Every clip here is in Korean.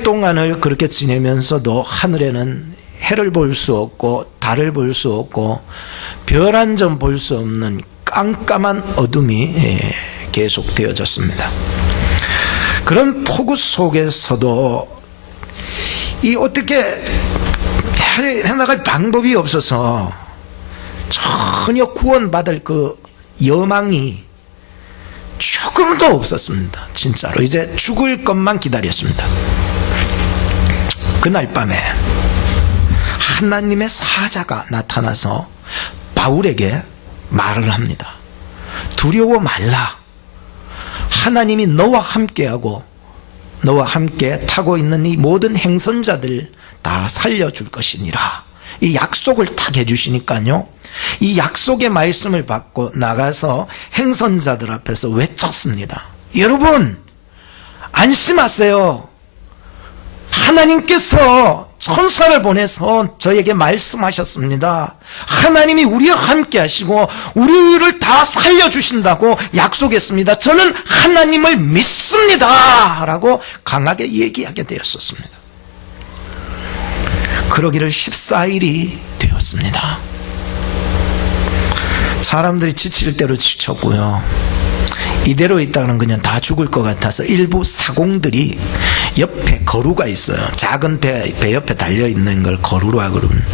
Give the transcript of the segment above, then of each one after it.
동안을 그렇게 지내면서도 하늘에는 해를 볼 수 없고 달을 볼 수 없고 별 한 점 볼 수 없는 깜깜한 어둠이 계속되어졌습니다. 그런 폭우 속에서도 이 어떻게 해나갈 방법이 없어서 전혀 구원받을 그 여망이 조금도 없었습니다. 진짜로 이제 죽을 것만 기다렸습니다. 그날 밤에 하나님의 사자가 나타나서 바울에게 말을 합니다. 두려워 말라. 하나님이 너와 함께하고 너와 함께 타고 있는 이 모든 행선자들 다 살려줄 것이니라. 이 약속을 딱 해주시니까요, 이 약속의 말씀을 받고 나가서 행선자들 앞에서 외쳤습니다. 여러분 안심하세요. 하나님께서 천사를 보내서 저에게 말씀하셨습니다. 하나님이 우리와 함께 하시고 우리를 다 살려주신다고 약속했습니다. 저는 하나님을 믿습니다 라고 강하게 얘기하게 되었었습니다. 그러기를 14일이 되었습니다. 사람들이 지칠 대로 지쳤고요, 이대로 있다가는 그냥 다 죽을 것 같아서 일부 사공들이 옆에 거루가 있어요. 작은 배 옆에 달려있는 걸 거루라고 그러는,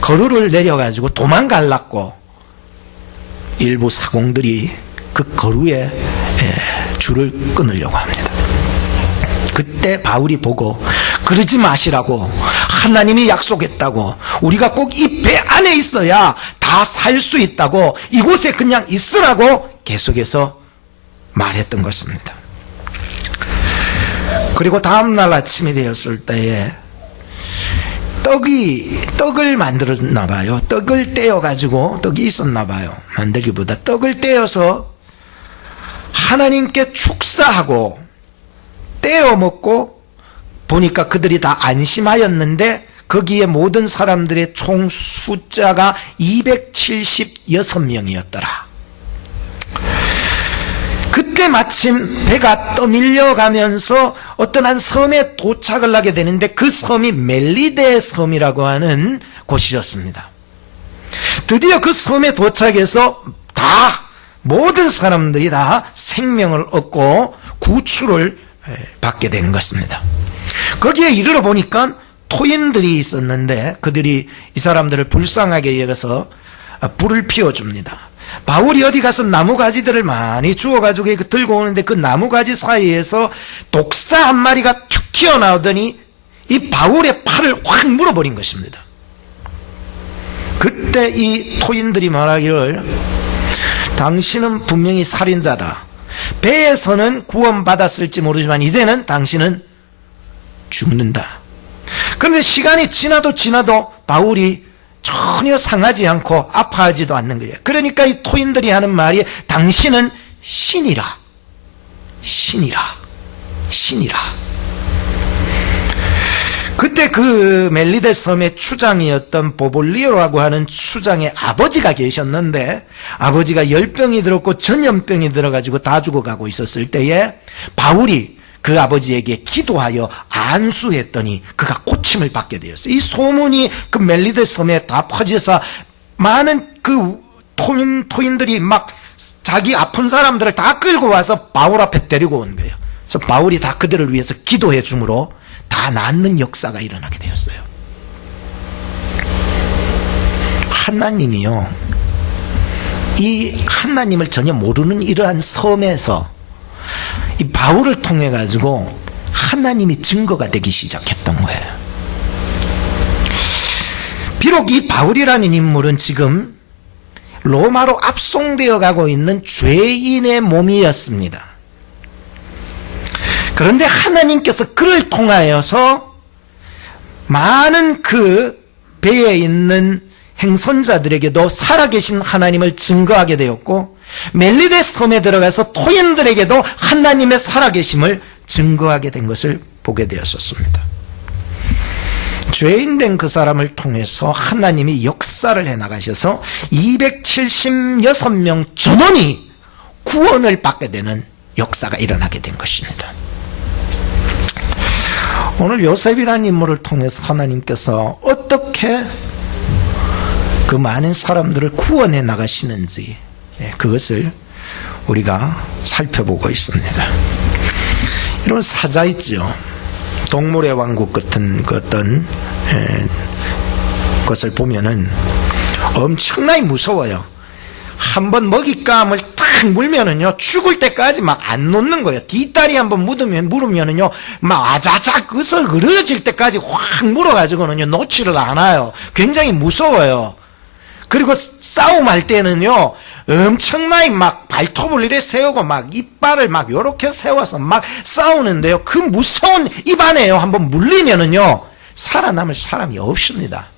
거루를 내려가지고 도망가려고 일부 사공들이 그 거루에 줄을 끊으려고 합니다. 그때 바울이 보고 그러지 마시라고, 하나님이 약속했다고, 우리가 꼭 이 배 안에 있어야 다 살 수 있다고, 이곳에 그냥 있으라고 계속해서 말했던 것입니다. 그리고 다음날 아침이 되었을 때에 떡을 만들었나 봐요. 떡을 떼어가지고, 떡이 있었나 봐요. 만들기보다 떡을 떼어서 하나님께 축사하고 떼어 먹고, 보니까 그들이 다 안심하였는데 거기에 모든 사람들의 총 숫자가 276명이었더라. 그때 마침 배가 떠밀려 가면서 어떤 한 섬에 도착을 하게 되는데, 그 섬이 멜리데 섬이라고 하는 곳이었습니다. 드디어 그 섬에 도착해서 모든 사람들이 다 생명을 얻고 구출을 받게 되는 것입니다. 거기에 이르러 보니까 토인들이 있었는데, 그들이 이 사람들을 불쌍하게 여겨서 불을 피워줍니다. 바울이 어디 가서 나무가지들을 많이 주워가지고 들고 오는데, 그 나무가지 사이에서 독사 한 마리가 툭 튀어나오더니 이 바울의 팔을 확 물어버린 것입니다. 그때 이 토인들이 말하기를, 당신은 분명히 살인자다. 배에서는 구원받았을지 모르지만 이제는 당신은 죽는다. 그런데 시간이 지나도 바울이 전혀 상하지 않고 아파하지도 않는 거예요. 그러니까 이 토인들이 하는 말이, 당신은 신이라, 신이라, 신이라. 그때 그 멜리데 섬의 추장이었던 보볼리오라고 하는 추장의 아버지가 계셨는데, 아버지가 열병이 들었고 전염병이 들어가지고 다 죽어가고 있었을 때에 바울이 그 아버지에게 기도하여 안수했더니 그가 고침을 받게 되었어요. 이 소문이 그 멜리데 섬에 다 퍼져서 많은 그 토인들이 막 자기 아픈 사람들을 다 끌고 와서 바울 앞에 데리고 온 거예요. 그래서 바울이 다 그들을 위해서 기도해 주므로 다 낫는 역사가 일어나게 되었어요. 하나님이요, 이 하나님을 전혀 모르는 이러한 섬에서 이 바울을 통해 가지고 하나님이 증거가 되기 시작했던 거예요. 비록 이 바울이라는 인물은 지금 로마로 압송되어 가고 있는 죄인의 몸이었습니다. 그런데 하나님께서 그를 통하여서 많은 그 배에 있는 행선자들에게도 살아계신 하나님을 증거하게 되었고, 멜리데 섬에 들어가서 토인들에게도 하나님의 살아계심을 증거하게 된 것을 보게 되었었습니다. 죄인된 그 사람을 통해서 하나님이 역사를 해나가셔서 276명 전원이 구원을 받게 되는 역사가 일어나게 된 것입니다. 오늘 요셉이라는 인물을 통해서 하나님께서 어떻게 그 많은 사람들을 구원해 나가시는지 그것을 우리가 살펴보고 있습니다. 이런 사자 있죠. 동물의 왕국 같은 그 어떤 것을 보면은 엄청나게 무서워요. 한번 먹잇감을 탁 물면은요, 죽을 때까지 막 안 놓는 거예요. 뒷다리 한번 물으면은요, 막 아자작 으스러질 때까지 확 물어가지고는요, 놓지를 않아요. 굉장히 무서워요. 그리고 싸움할 때는요, 엄청나게 막 발톱을 이래 세우고 막 이빨을 막 요렇게 세워서 막 싸우는데요, 그 무서운 입안에요, 한번 물리면은요, 살아남을 사람이 없습니다.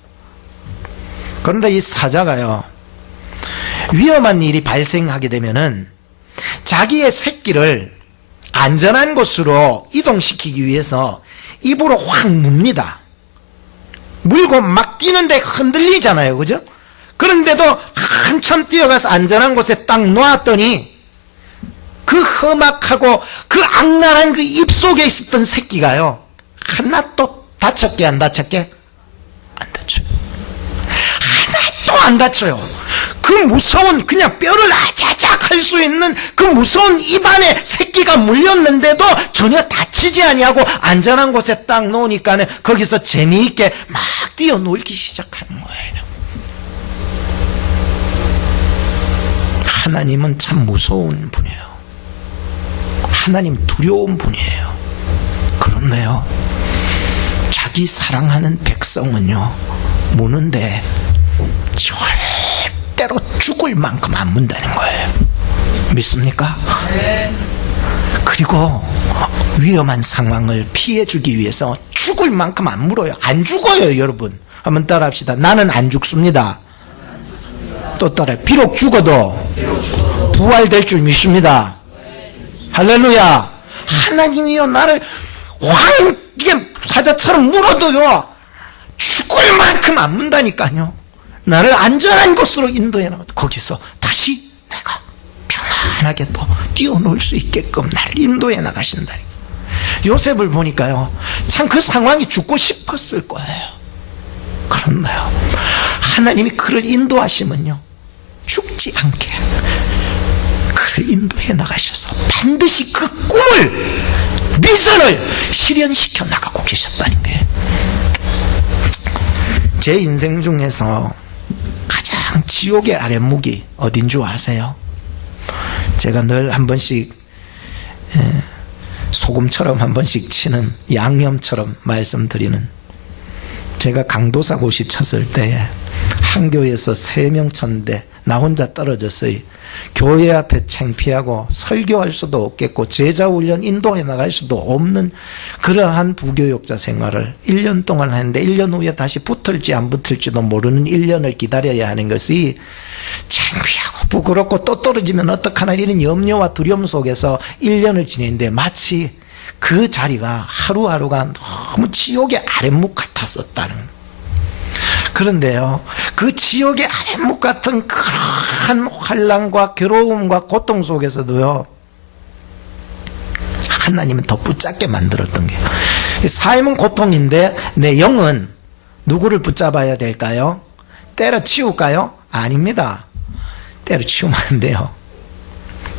그런데 이 사자가요, 위험한 일이 발생하게 되면은 자기의 새끼를 안전한 곳으로 이동시키기 위해서 입으로 확 뭅니다. 물고 막 뛰는데 흔들리잖아요, 그죠? 그런데도 한참 뛰어가서 안전한 곳에 딱 놓았더니 그 험악하고 그 악랄한 그 입속에 있었던 새끼가요, 하나도 다쳤게 안 다쳤게? 안 다쳐요. 하나도 안 다쳐요. 그 무서운, 그냥 뼈를 아자작 할 수 있는 그 무서운 입안에 새끼가 물렸는데도 전혀 다치지 아니하고 안전한 곳에 딱 놓으니까는 거기서 재미있게 막 뛰어놀기 시작하는 거예요. 하나님은 참 무서운 분이에요. 하나님 두려운 분이에요. 그런데요, 자기 사랑하는 백성은요, 무는데 절대로 죽을 만큼 안 문다는 거예요. 믿습니까? 네. 그리고 위험한 상황을 피해주기 위해서 죽을 만큼 안 물어요. 안 죽어요, 여러분. 한번 따라합시다. 나는 안 죽습니다. 또 따라해. 비록 죽어도 부활될 줄 믿습니다. 할렐루야. 하나님이요, 나를 이게 사자처럼 물어도요, 죽을 만큼 안 문다니까요. 나를 안전한 곳으로 인도해 나가, 거기서 다시 내가 편안하게 또 뛰어놀 수 있게끔 나를 인도해 나가신다니. 요셉을 보니까요, 참 그 상황이 죽고 싶었을 거예요. 그런데요, 하나님이 그를 인도하시면요, 죽지 않게 그를 인도해 나가셔서 반드시 그 꿈을, 비전을 실현시켜 나가고 계셨다는 게, 제 인생 중에서 가장 지옥의 아랫목이 어딘 줄 아세요? 제가 늘 한 번씩 소금처럼 한 번씩 치는 양념처럼 말씀드리는, 제가 강도사 고시 쳤을 때에 한 교회에서 3명 쳤는데 나 혼자 떨어졌어요. 교회 앞에 창피하고 설교할 수도 없겠고 제자훈련 인도해 나갈 수도 없는 그러한 부교육자 생활을 1년 동안 했는데, 1년 후에 다시 붙을지 안 붙을지도 모르는 1년을 기다려야 하는 것이 창피하고 부끄럽고 또 떨어지면 어떡하나 이런 염려와 두려움 속에서 1년을 지냈는데, 마치 그 자리가 하루하루가 너무 지옥의 아랫목 같았었다는. 그런데요, 그 지옥의 아랫목 같은 그러한 환난과 괴로움과 고통 속에서도요, 하나님은 더 붙잡게 만들었던 게, 삶은 고통인데 내 영은 누구를 붙잡아야 될까요? 때려치울까요? 아닙니다. 때려치우면 안 돼요.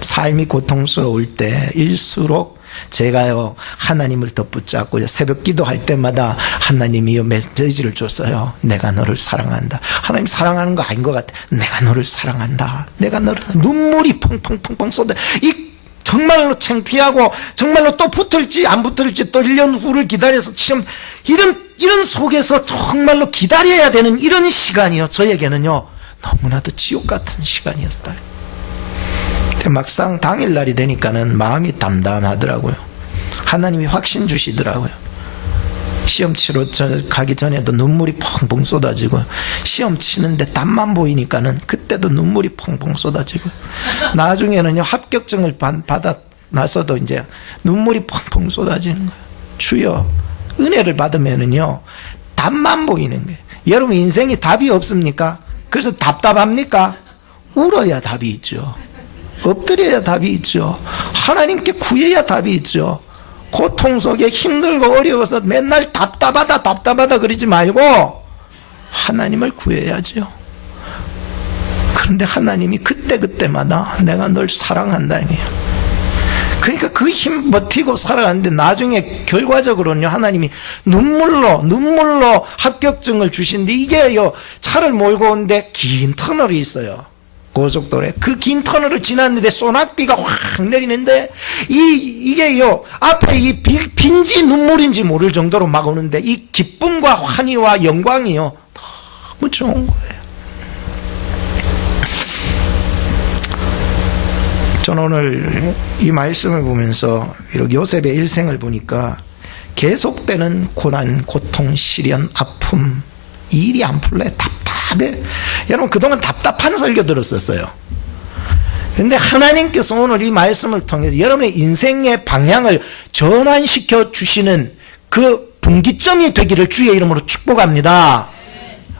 삶이 고통스러울 때일수록 제가요, 하나님을 더 붙잡고요, 새벽 기도할 때마다 하나님이 메시지를 줬어요. 내가 너를 사랑한다. 하나님 사랑하는 거 아닌 것 같아. 내가 너를 사랑한다. 내가 너를 눈물이 펑펑펑펑 쏟아. 이 정말로 창피하고 정말로 또 붙을지 안 붙을지 또 1년 후를 기다려서 지금 이런 속에서 정말로 기다려야 되는 이런 시간이요, 저에게는요 너무나도 지옥 같은 시간이었어요. 막상 당일날이 되니까는 마음이 담담하더라고요. 하나님이 확신 주시더라고요. 시험 치러 가기 전에도 눈물이 펑펑 쏟아지고, 시험 치는데 땀만 보이니까는 그때도 눈물이 펑펑 쏟아지고, 나중에는요 합격증을 받아 나서도 이제 눈물이 펑펑 쏟아지는 거예요. 주여, 은혜를 받으면은요 답만 보이는 거예요. 여러분 인생에 답이 없습니까? 그래서 답답합니까? 울어야 답이 있죠. 엎드려야 답이 있죠. 하나님께 구해야 답이 있죠. 고통 속에 힘들고 어려워서 맨날 답답하다 그러지 말고 하나님을 구해야죠. 그런데 하나님이 그때마다 내가 널 사랑한다는 거예요. 그러니까 그 힘 버티고 살아가는데 나중에 결과적으로는요, 하나님이 눈물로 합격증을 주신데, 이게요, 차를 몰고 오는데 긴 터널이 있어요. 고속도로에. 그 긴 터널을 지났는데 소낙비가 확 내리는데, 이게요, 앞에 이 빈지 눈물인지 모를 정도로 막 오는데, 이 기쁨과 환희와 영광이요, 너무 좋은 거예요. 저는 오늘 이 말씀을 보면서 이렇게 요셉의 일생을 보니까 계속되는 고난, 고통, 시련, 아픔, 일이 안 풀려. 답답해. 여러분, 그동안 답답한 설교 들었었어요. 그런데 하나님께서 오늘 이 말씀을 통해서 여러분의 인생의 방향을 전환시켜 주시는 그 분기점이 되기를 주의 이름으로 축복합니다.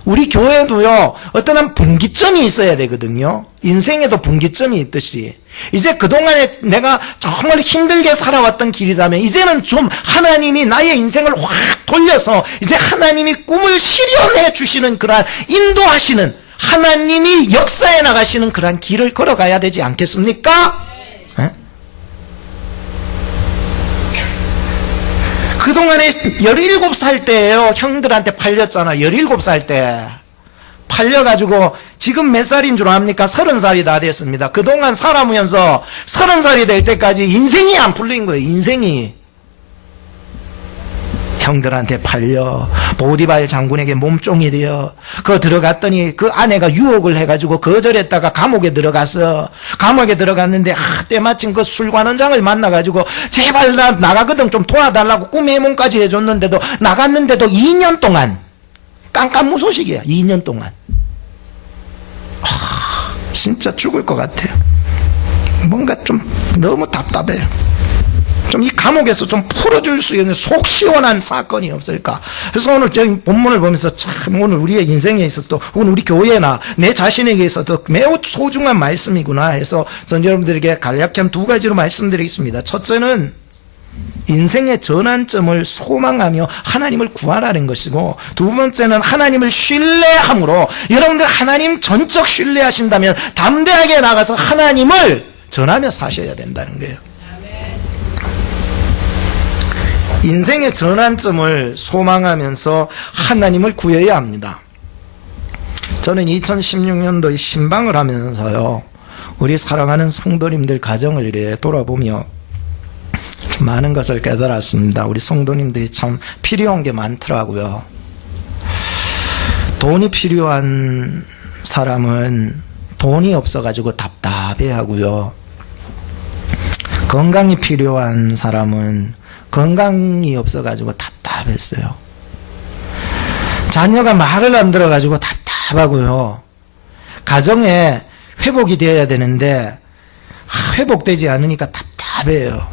우리 교회도요, 어떤 한 분기점이 있어야 되거든요. 인생에도 분기점이 있듯이. 이제 그동안에 내가 정말 힘들게 살아왔던 길이라면, 이제는 좀 하나님이 나의 인생을 확 돌려서, 이제 하나님이 꿈을 실현해 주시는 그러한 인도하시는, 하나님이 역사해 나가시는 그러한 길을 걸어가야 되지 않겠습니까? 네? 그동안에 17살 때예요. 형들한테 팔렸잖아. 17살 때 팔려가지고 지금 몇 살인 줄 압니까? 30살이 다 됐습니다. 그동안 살아오면서 30살이 될 때까지 인생이 안 풀린 거예요. 인생이. 형들한테 팔려 보디발 장군에게 몸종이 되어 그 들어갔더니 그 아내가 유혹을 해가지고 거절했다가 감옥에 들어가서, 감옥에 들어갔는데 때마침 그 술관원장을 만나가지고 제발 나 나가거든 좀 도와달라고 꿈의夢까지 해줬는데도, 나갔는데도 2년 동안 깜깜무소식이야. 2년 동안. 진짜 죽을 것 같아요. 뭔가 좀 너무 답답해요. 좀 이 감옥에서 좀 풀어줄 수 있는 속 시원한 사건이 없을까. 그래서 오늘 저희 본문을 보면서 참 오늘 우리의 인생에 있어서도, 오늘 우리 교회나 내 자신에게 있어도 매우 소중한 말씀이구나 해서 전 여러분들에게 간략한 두 가지로 말씀드리겠습니다. 첫째는 인생의 전환점을 소망하며 하나님을 구하라는 것이고, 두 번째는 하나님을 신뢰함으로, 여러분들 하나님 전적 신뢰하신다면 담대하게 나가서 하나님을 전하며 사셔야 된다는 거예요. 인생의 전환점을 소망하면서 하나님을 구해야 합니다. 저는 2016년도에 신방을 하면서요, 우리 사랑하는 성도님들 가정을 이렇게 돌아보며 많은 것을 깨달았습니다. 우리 성도님들이 참 필요한 게 많더라고요. 돈이 필요한 사람은 돈이 없어가지고 답답해하고요. 건강이 필요한 사람은 건강이 없어가지고 답답했어요. 자녀가 말을 안 들어가지고 답답하고요. 가정에 회복이 되어야 되는데 회복되지 않으니까 답답해요.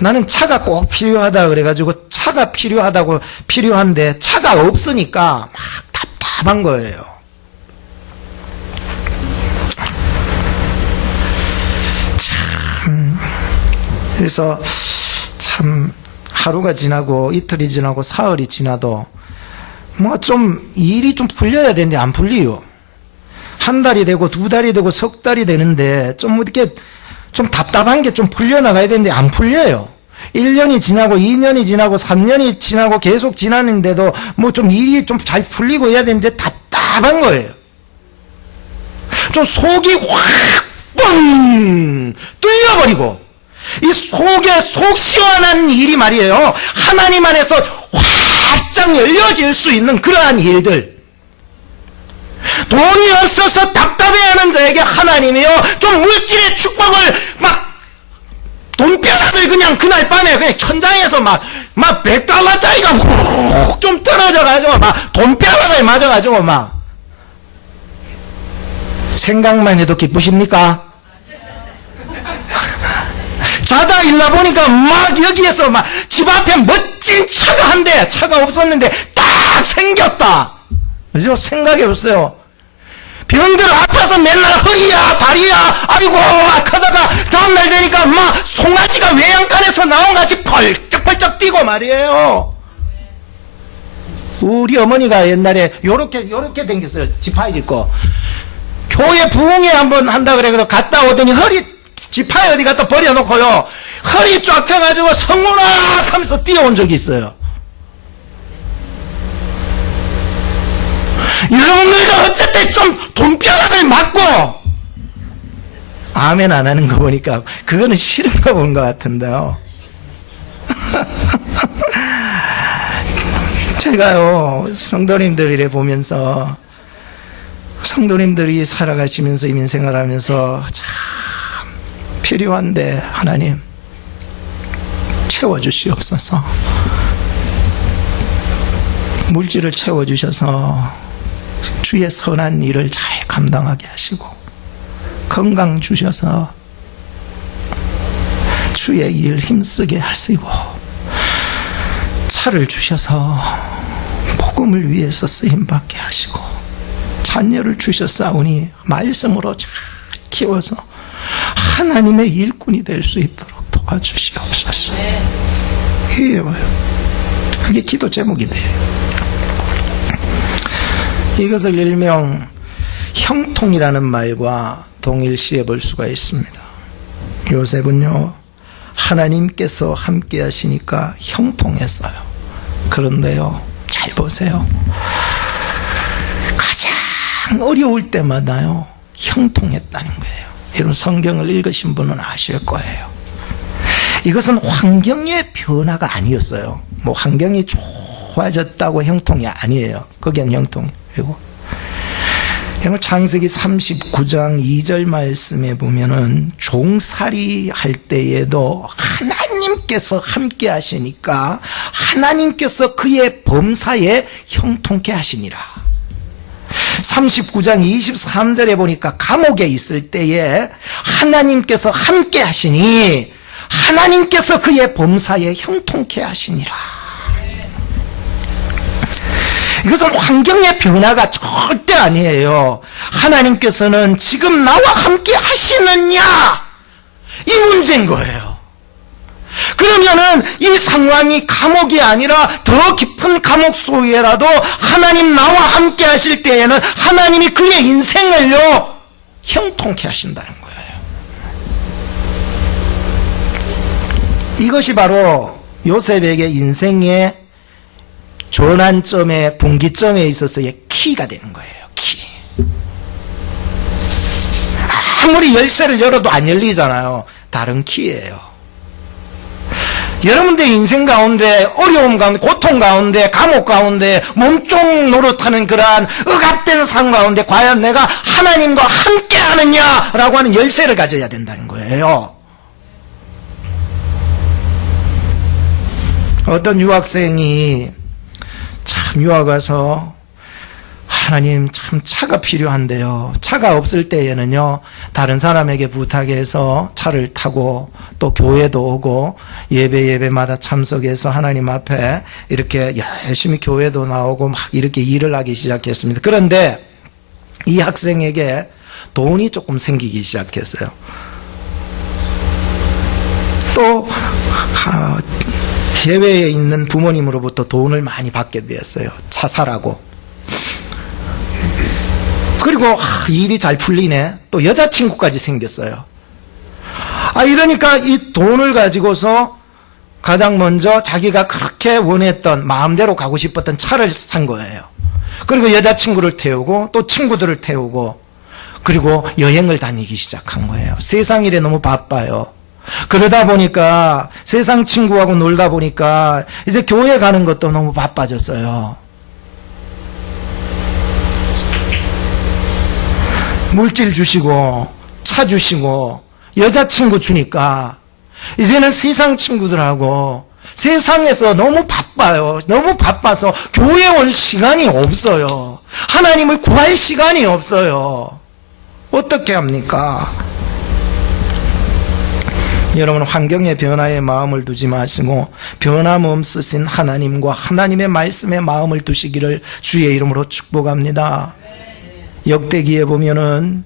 나는 차가 꼭 필요하다 그래가지고 차가 필요한데 차가 없으니까 막 답답한 거예요. 참, 그래서 참 하루가 지나고 이틀이 지나고 사흘이 지나도 뭐 좀 일이 좀 풀려야 되는데 안 풀려요. 한 달이 되고 두 달이 되고 석 달이 되는데 좀 이렇게 좀 답답한 게 좀 풀려나가야 되는데 안 풀려요. 1년이 지나고 2년이 지나고 3년이 지나고 계속 지났는데도 뭐 좀 일이 좀 잘 풀리고 해야 되는데 답답한 거예요. 좀 속이 확 뻥 뚫려버리고, 이 속에 속 시원한 일이 말이에요, 하나님 안에서 활짝 열려질 수 있는 그러한 일들. 돈이 없어서 답답해하는 자에게 하나님이요, 좀 물질의 축복을 막 돈벼락을 그냥 그날 밤에 그냥 천장에서 막 $100짜리가 훅 좀 떨어져가지고 막 돈벼락을 맞아가지고 막, 생각만 해도 기쁘십니까? 자다 일나 보니까 막 여기에서 막 집 앞에 멋진 차가 한 대, 차가 없었는데 딱 생겼다. 그죠? 생각이 없어요. 병들 아파서 맨날 허리야 다리야 아이고 아까다가 다음날 되니까 막 송아지가 외양간에서 나온 같이 펄쩍펄쩍 뛰고 말이에요. 우리 어머니가 옛날에 요렇게 댕겼어요. 지팡이 짚고 교회 부흥회 한번 한다 그래. 그래서 갔다 오더니 허리 지팡이 어디 갖다 버려놓고요 허리 쫙 펴가지고 성문아 하면서 뛰어온 적이 있어요. 여러분들도 어쨌든 좀 돈벼락을 맞고 아멘 안 하는 거 보니까 그거는 싫은가 본 것 같은데요. 제가요 성도님들이래 보면서 성도님들이 살아가시면서 인생을 하면서 참 필요한데 하나님 채워주시옵소서. 물질을 채워주셔서 주의 선한 일을 잘 감당하게 하시고 건강 주셔서 주의 일 힘쓰게 하시고 차를 주셔서 복음을 위해서 쓰임받게 하시고 자녀를 주셨사오니 말씀으로 잘 키워서 하나님의 일꾼이 될 수 있도록 도와주시옵소서. 그게 기도 제목이 돼요. 이것을 일명 형통이라는 말과 동일시해 볼 수가 있습니다. 요셉은요 하나님께서 함께 하시니까 형통했어요. 그런데요 잘 보세요. 가장 어려울 때마다요 형통했다는 거예요. 여러분 성경을 읽으신 분은 아실 거예요. 이것은 환경의 변화가 아니었어요. 뭐 환경이 좋아졌다고 형통이 아니에요. 그게 형통이고. 창세기 39장 2절 말씀에 보면은 종살이 할 때에도 하나님께서 함께 하시니까 하나님께서 그의 범사에 형통케 하시니라. 39장 23절에 보니까 감옥에 있을 때에 하나님께서 함께 하시니 하나님께서 그의 범사에 형통케 하시니라. 이것은 환경의 변화가 절대 아니에요. 하나님께서는 지금 나와 함께 하시느냐 이 문제인 거예요. 그러면은 이 상황이 감옥이 아니라 더 깊은 감옥 속에라도 하나님 나와 함께 하실 때에는 하나님이 그의 인생을요 형통케 하신다는 거예요. 이것이 바로 요셉에게 인생의 전환점의 분기점에 있어서의 키가 되는 거예요. 키. 아무리 열쇠를 열어도 안 열리잖아요. 다른 키예요. 여러분들 인생 가운데 어려움 가운데 고통 가운데 감옥 가운데 몸종 노릇하는 그러한 억압된 삶 가운데 과연 내가 하나님과 함께 하느냐라고 하는 열쇠를 가져야 된다는 거예요. 어떤 유학생이 참 유학 와서 하나님 참 차가 필요한데요. 차가 없을 때에는요 다른 사람에게 부탁해서 차를 타고 또 교회도 오고 예배마다 참석해서 하나님 앞에 이렇게 열심히 교회도 나오고 막 이렇게 일을 하기 시작했습니다. 그런데 이 학생에게 돈이 조금 생기기 시작했어요. 또 해외에 있는 부모님으로부터 돈을 많이 받게 되었어요. 차 사라고. 그리고 일이 잘 풀리네. 또 여자친구까지 생겼어요. 이러니까 이 돈을 가지고서 가장 먼저 자기가 그렇게 원했던 마음대로 가고 싶었던 차를 산 거예요. 그리고 여자친구를 태우고 또 친구들을 태우고 그리고 여행을 다니기 시작한 거예요. 세상 일에 너무 바빠요. 그러다 보니까 세상 친구하고 놀다 보니까 이제 교회 가는 것도 너무 바빠졌어요. 물질 주시고 차 주시고 여자친구 주니까 이제는 세상 친구들하고 세상에서 너무 바빠요. 너무 바빠서 교회 올 시간이 없어요. 하나님을 구할 시간이 없어요. 어떻게 합니까? 여러분 환경의 변화에 마음을 두지 마시고 변함없으신 하나님과 하나님의 말씀에 마음을 두시기를 주의 이름으로 축복합니다. 역대기에 보면은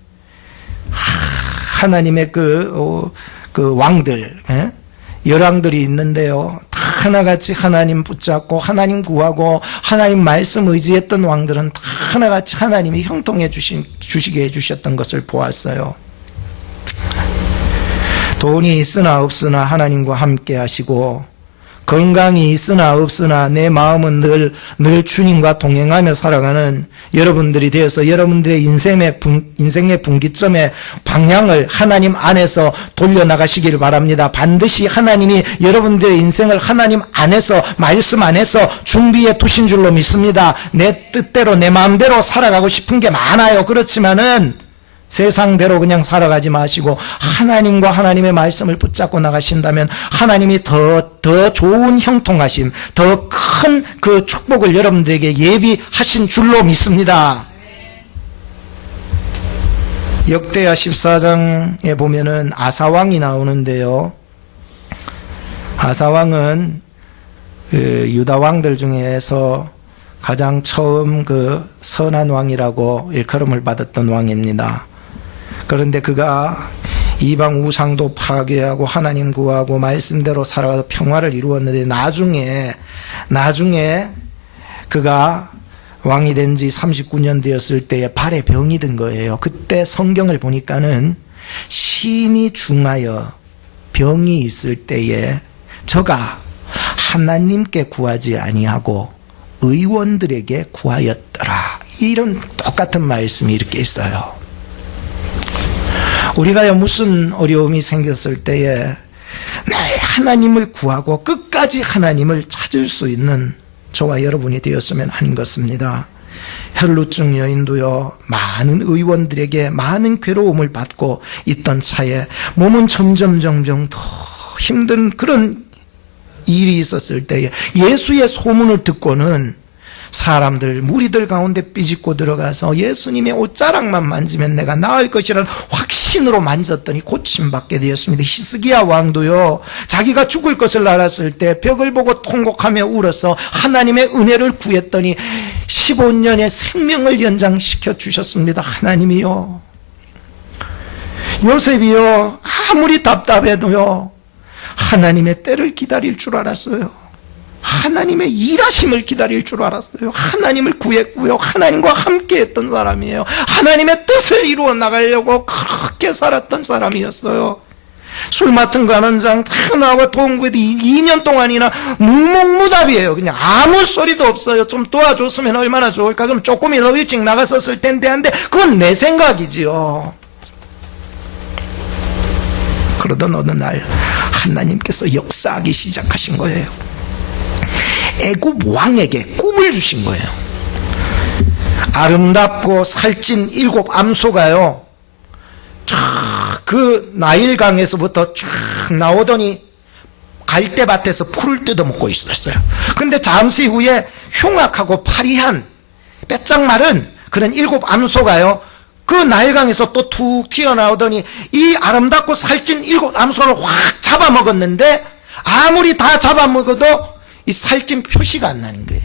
하나님의 그 왕들, 열왕들이 있는데요. 다 하나같이 하나님 붙잡고 하나님 구하고 하나님 말씀 의지했던 왕들은 다 하나같이 하나님이 형통해 주시게 해주셨던 것을 보았어요. 돈이 있으나 없으나 하나님과 함께 하시고, 건강이 있으나 없으나 내 마음은 늘 주님과 동행하며 살아가는 여러분들이 되어서 여러분들의 인생의 분기점의 방향을 하나님 안에서 돌려나가시기를 바랍니다. 반드시 하나님이 여러분들의 인생을 하나님 안에서, 말씀 안에서 준비해 두신 줄로 믿습니다. 내 뜻대로 내 마음대로 살아가고 싶은 게 많아요. 그렇지만은 세상대로 그냥 살아가지 마시고 하나님과 하나님의 말씀을 붙잡고 나가신다면 하나님이 더 좋은 형통하심, 더 큰 그 축복을 여러분들에게 예비하신 줄로 믿습니다. 역대하 14장에 보면은 아사왕이 나오는데요. 아사왕은 유다 왕들 중에서 가장 처음 선한 왕이라고 일컬음을 받았던 왕입니다. 그런데 그가 이방 우상도 파괴하고 하나님 구하고 말씀대로 살아가서 평화를 이루었는데 나중에 그가 왕이 된 지 39년 되었을 때에 발에 병이 든 거예요. 그때 성경을 보니까는 심히 중하여 병이 있을 때에 저가 하나님께 구하지 아니하고 의원들에게 구하였더라. 이런 똑같은 말씀이 이렇게 있어요. 우리가 무슨 어려움이 생겼을 때에 늘 하나님을 구하고 끝까지 하나님을 찾을 수 있는 저와 여러분이 되었으면 하는 것입니다. 혈루증 여인도요, 많은 의원들에게 많은 괴로움을 받고 있던 차에 몸은 점점 더 힘든 그런 일이 있었을 때에 예수의 소문을 듣고는 사람들, 무리들 가운데 삐집고 들어가서 예수님의 옷자락만 만지면 내가 나을 것이라는 확신으로 만졌더니 고침받게 되었습니다. 히스기야 왕도요, 자기가 죽을 것을 알았을 때 벽을 보고 통곡하며 울어서 하나님의 은혜를 구했더니 15년의 생명을 연장시켜 주셨습니다. 하나님이요. 요셉이요, 아무리 답답해도요 하나님의 때를 기다릴 줄 알았어요. 하나님의 일하심을 기다릴 줄 알았어요. 하나님을 구했고요, 하나님과 함께 했던 사람이에요. 하나님의 뜻을 이루어 나가려고 그렇게 살았던 사람이었어요. 술 맡은 관원장 다 나와 동구에도 2년 동안이나 묵묵무답이에요. 그냥 아무 소리도 없어요. 좀 도와줬으면 얼마나 좋을까. 그럼 조금이라도 일찍 나갔었을 텐데 한데 그건 내 생각이지요. 그러던 어느 날 하나님께서 역사하기 시작하신 거예요. 애굽 왕에게 꿈을 주신 거예요. 아름답고 살찐 7 암소가요, 그 나일강에서부터 쫙 나오더니 갈대밭에서 풀을 뜯어먹고 있었어요. 근데 잠시 후에 흉악하고 파리한 빼짝 마른 그런 7 암소가요, 그 나일강에서 또 툭 튀어나오더니 이 아름답고 살찐 7 암소를 확 잡아먹었는데 아무리 다 잡아먹어도 이 살찐 표시가 안 나는 거예요.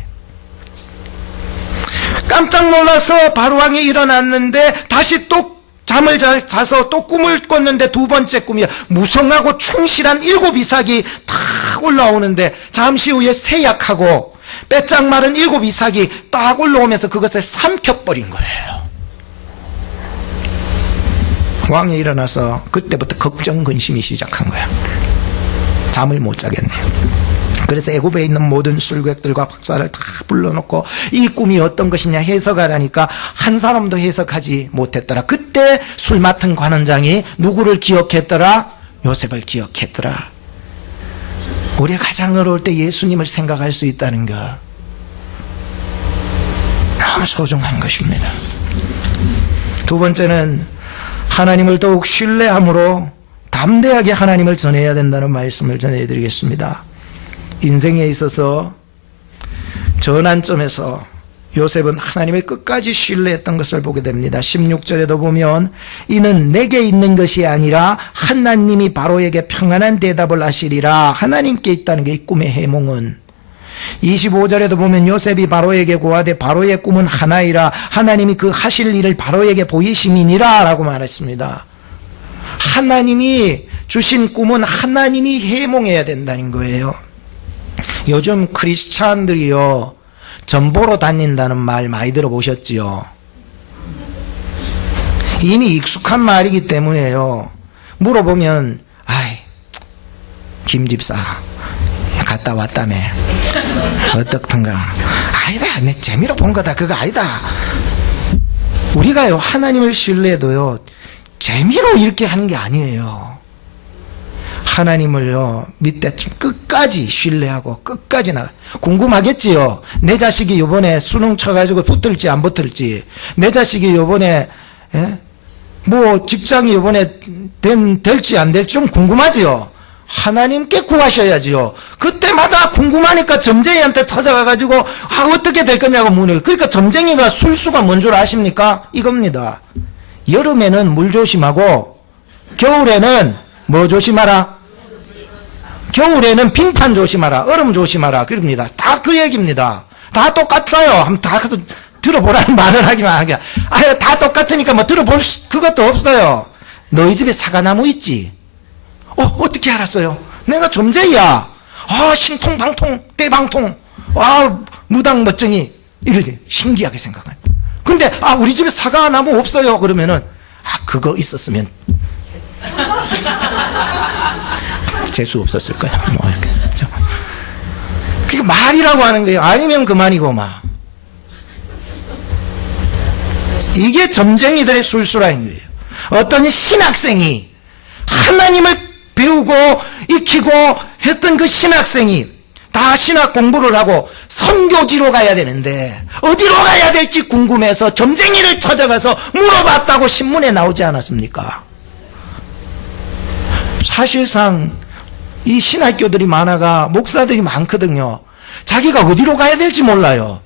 깜짝 놀라서 바로왕이 일어났는데 다시 또 잠을 자서 또 꿈을 꿨는데 두 번째 꿈이야. 무성하고 충실한 7 이삭이 딱 올라오는데 잠시 후에 세약하고 빼짝 마른 7 이삭이 딱 올라오면서 그것을 삼켜버린 거예요. 왕이 일어나서 그때부터 걱정 근심이 시작한 거야. 잠을 못 자겠네요. 그래서 애굽에 있는 모든 술객들과 박사를 다 불러놓고 이 꿈이 어떤 것이냐 해석하라니까 한 사람도 해석하지 못했더라. 그때 술 맡은 관원장이 누구를 기억했더라? 요셉을 기억했더라. 우리가 가장 어려울 때 예수님을 생각할 수 있다는 것, 너무 소중한 것입니다. 두 번째는 하나님을 더욱 신뢰함으로 담대하게 하나님을 전해야 된다는 말씀을 전해드리겠습니다. 인생에 있어서 전환점에서 요셉은 하나님을 끝까지 신뢰했던 것을 보게 됩니다. 16절에도 보면 이는 내게 있는 것이 아니라 하나님이 바로에게 평안한 대답을 하시리라. 하나님께 있다는 게 이 꿈의 해몽은 25절에도 보면 요셉이 바로에게 고하되 바로의 꿈은 하나이라 하나님이 그 하실 일을 바로에게 보이심이니라 라고 말했습니다. 하나님이 주신 꿈은 하나님이 해몽해야 된다는 거예요. 요즘 크리스찬들이요 전보로 다닌다는 말 많이 들어보셨지요? 이미 익숙한 말이기 때문에요. 물어보면 아이 김 집사 갔다 왔다며 어떻던가 아니다 내 재미로 본 거다 그거 아니다. 우리가요 하나님을 신뢰해도요 재미로 이렇게 하는 게 아니에요. 하나님을요 밑에 끝까지 신뢰하고 끝까지 나가. 궁금하겠지요. 내 자식이 요번에 수능 쳐가지고 붙을지 안 붙을지, 내 자식이 요번에 뭐 직장이 요번에 될지 안 될지 좀 궁금하지요. 하나님께 구하셔야지요. 그때마다 궁금하니까 점쟁이한테 찾아가가지고 어떻게 될 거냐고 물어요. 그러니까 점쟁이가 술수가 뭔 줄 아십니까? 이겁니다. 여름에는 물 조심하고 겨울에는 뭐 조심하라? 겨울에는 빙판 조심하라, 얼음 조심하라 그럽니다. 다 그 얘기입니다. 다 똑같아요. 한번 다 들어보라는 말을 하기만 하게. 다 똑같으니까 뭐 들어볼 그것도 없어요. 너희 집에 사과나무 있지? 어떻게 알았어요? 내가 점쟁이야. 신통방통 대방통 무당 멋쟁이 이러지. 신기하게 생각하니. 근데 우리 집에 사과나무 없어요. 그러면은 그거 있었으면 재수 없었을 거야. 뭐 그게 말이라고 하는 거예요. 아니면 그만이고 막. 이게 점쟁이들의 술수라는 거예요. 어떤 신학생이 하나님을 배우고 익히고 했던 그 신학생이 다 신학 공부를 하고 선교지로 가야 되는데 어디로 가야 될지 궁금해서 점쟁이를 찾아가서 물어봤다고 신문에 나오지 않았습니까? 사실상 이 신학교들이 많아가 목사들이 많거든요. 자기가 어디로 가야 될지 몰라요.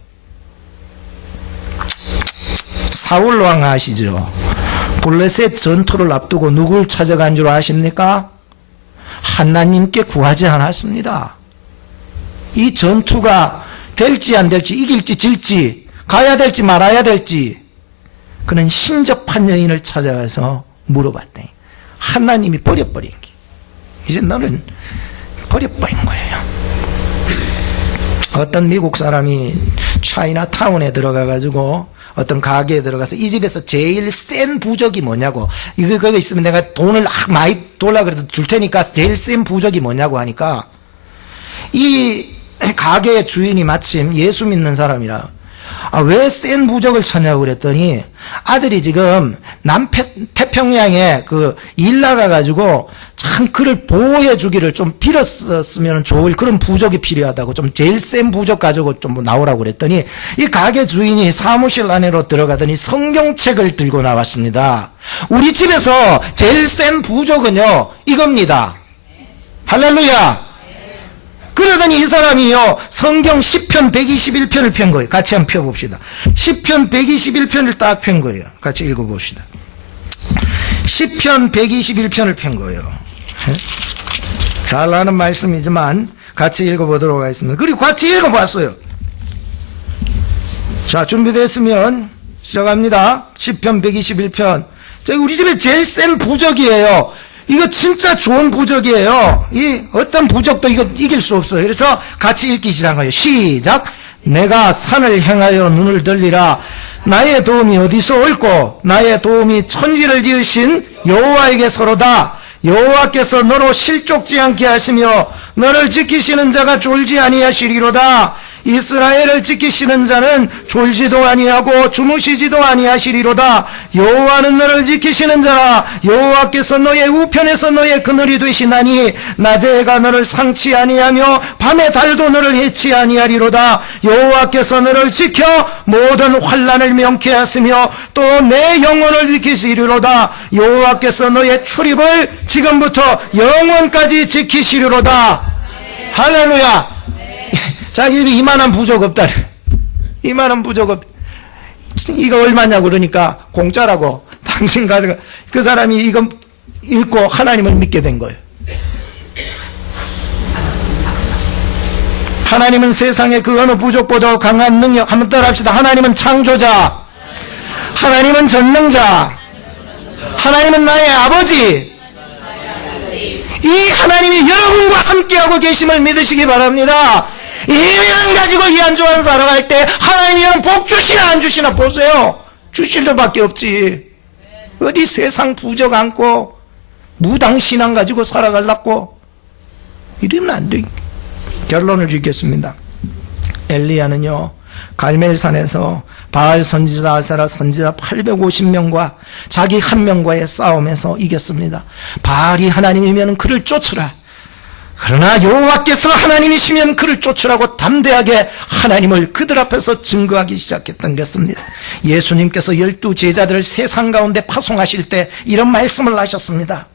사울왕 아시죠? 블레셋 전투를 앞두고 누굴 찾아간 줄 아십니까? 하나님께 구하지 않았습니다. 이 전투가 될지 안 될지, 이길지 질지, 가야 될지 말아야 될지, 그는 신접한 여인을 찾아가서 물어봤더니 하나님이 버려버린 게, 이제 너는 버려버린 거예요. 어떤 미국 사람이 차이나타운에 들어가가지고 어떤 가게에 들어가서 이 집에서 제일 센 부적이 뭐냐고, 이거 있으면 내가 돈을 많이 돌라 그래도 줄 테니까 제일 센 부적이 뭐냐고 하니까 이 가게의 주인이 마침 예수 믿는 사람이라 왜 센 부적을 찾냐고 그랬더니 아들이 지금 태평양에 일 나가가지고 참 그를 보호해 주기를 좀 빌었으면 좋을 그런 부적이 필요하다고 좀 제일 센 부적 가지고 좀 나오라고 그랬더니 이 가게 주인이 사무실 안으로 들어가더니 성경책을 들고 나왔습니다. 우리 집에서 제일 센 부적은요 이겁니다. 할렐루야. 그러더니 이 사람이요 성경 10편 121편을 편 거예요. 같이 한번 펴봅시다. 10편 121편을 딱 편 거예요. 같이 읽어봅시다. 10편 121편을 편 거예요. 잘 아는 말씀이지만 같이 읽어보도록 하겠습니다. 그리고 같이 읽어봤어요. 자, 준비됐으면 시작합니다. 10편 121편. 우리 집에 제일 센 부적이에요. 이거 진짜 좋은 부적이에요. 이 어떤 부적도 이거 이길 수 없어요. 그래서 같이 읽기 시작한 거예요. 시작. 내가 산을 향하여 눈을 들리라. 나의 도움이 어디서 올꼬? 나의 도움이 천지를 지으신 여호와에게서로다. 여호와께서 너로 실족지 않게 하시며 너를 지키시는 자가 졸지 아니하시리로다. 이스라엘을 지키시는 자는 졸지도 아니하고 주무시지도 아니하시리로다. 여호와는 너를 지키시는 자라. 여호와께서 너의 우편에서 너의 그늘이 되시나니 낮에 해가 너를 상치 아니하며 밤에 달도 너를 해치 아니하리로다. 여호와께서 너를 지켜 모든 환난을 명쾌하시며 또 내 영혼을 지키시리로다. 여호와께서 너의 출입을 지금부터 영원까지 지키시리로다. 할렐루야. 자기 집에 이만한 부적 없다. 이만한 부적 없다. 이거 얼마냐고 그러니까 공짜라고. 당신 가져가. 그 사람이 이거 읽고 하나님을 믿게 된 거예요. 하나님은 세상의 그 어느 부족보다 강한 능력, 한번 따라합시다. 하나님은 창조자, 하나님은 전능자, 하나님은 나의 아버지. 이 하나님이 여러분과 함께하고 계심을 믿으시기 바랍니다. 이면 가지고 이 한 주간 살아갈 때 하나님이 여러분 복 주시나 안 주시나 보세요. 주실 수밖에 없지. 어디 세상 부족 않고 무당신앙 가지고 살아가려고 이러면 안 돼. 결론을 짓겠습니다. 엘리야는요, 갈멜산에서 바알 선지자, 아세라 선지자 850명과 자기 한 명과의 싸움에서 이겼습니다. 바알이 하나님이면 그를 쫓으라, 그러나 여호와께서 하나님이시면 그를 쫓으라고 담대하게 하나님을 그들 앞에서 증거하기 시작했던 것입니다. 예수님께서 12 제자들을 세상 가운데 파송하실 때 이런 말씀을 하셨습니다.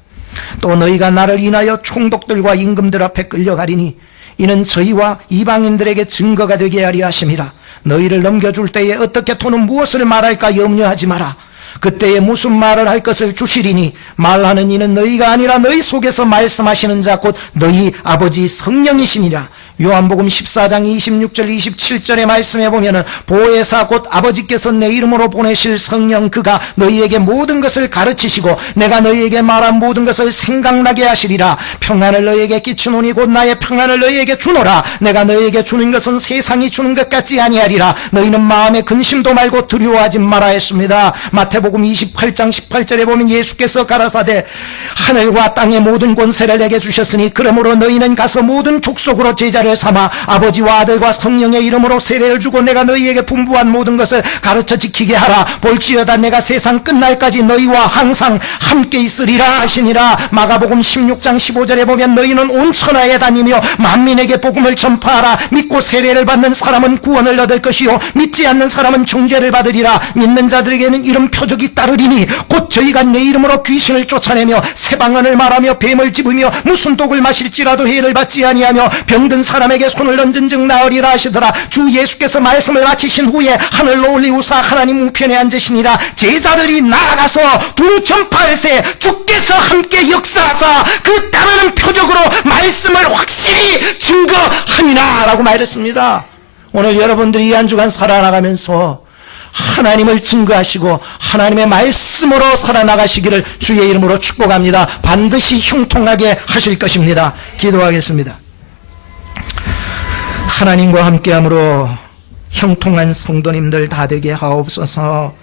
또 너희가 나를 인하여 총독들과 임금들 앞에 끌려가리니 이는 저희와 이방인들에게 증거가 되게 하려 하심이라. 너희를 넘겨줄 때에 어떻게 토는 무엇을 말할까 염려하지 마라. 그때에 무슨 말을 할 것을 주시리니 말하는 이는 너희가 아니라 너희 속에서 말씀하시는 자 곧 너희 아버지 성령이시니라. 요한복음 14장 26절 27절의 말씀에 보면은 보혜사 곧 아버지께서 내 이름으로 보내실 성령 그가 너희에게 모든 것을 가르치시고 내가 너희에게 말한 모든 것을 생각나게 하시리라. 평안을 너희에게 끼치노니 곧 나의 평안을 너희에게 주노라. 내가 너희에게 주는 것은 세상이 주는 것 같지 아니하리라. 너희는 마음에 근심도 말고 두려워하지 마라 했습니다. 마태복음 28장 18절에 보면 예수께서 가라사대 하늘과 땅의 모든 권세를 내게 주셨으니 그러므로 너희는 가서 모든 족속으로 제자를 삼아 아버지와 아들과 성령의 이름으로 세례를 주고 내가 너희에게 분부한 모든 것을 가르쳐 지키게 하라. 볼지어다 내가 세상 끝날까지 너희와 항상 함께 있으리라 하시니라. 마가복음 16장 15절에 보면 너희는 온 천하에 다니며 만민에게 복음을 전파하라. 믿고 세례를 받는 사람은 구원을 얻을 것이요 믿지 않는 사람은 중죄를 받으리라. 믿는 자들에게는 이런 표적이 따르리니 곧 저희가 내 이름으로 귀신을 쫓아내며 새 방언을 말하며 뱀을 집으며 무슨 독을 마실지라도 해를 받지 아니하며 병든 사람에게 손을 얹은 즉 나으리라 하시더라. 주 예수께서 말씀을 마치신 후에 하늘로 올리우사 하나님 우편에 앉으시니라. 제자들이 나아가서 두루 전파할세 주께서 함께 역사하사 그 따르는 표적으로 말씀을 확실히 증거하니라 라고 말했습니다. 오늘 여러분들이 이 한 주간 살아나가면서 하나님을 증거하시고 하나님의 말씀으로 살아나가시기를 주의 이름으로 축복합니다. 반드시 형통하게 하실 것입니다. 기도하겠습니다. 하나님과 함께함으로 형통한 성도님들 다 되게 하옵소서.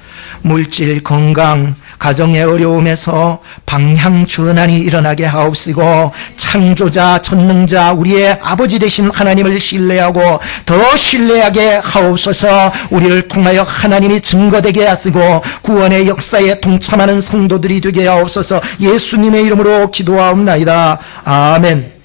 물질, 건강, 가정의 어려움에서 방향 전환이 일어나게 하옵시고 창조자, 전능자, 우리의 아버지 되신 하나님을 신뢰하고 더 신뢰하게 하옵소서. 우리를 통하여 하나님이 증거되게 하시고 구원의 역사에 동참하는 성도들이 되게 하옵소서. 예수님의 이름으로 기도하옵나이다. 아멘.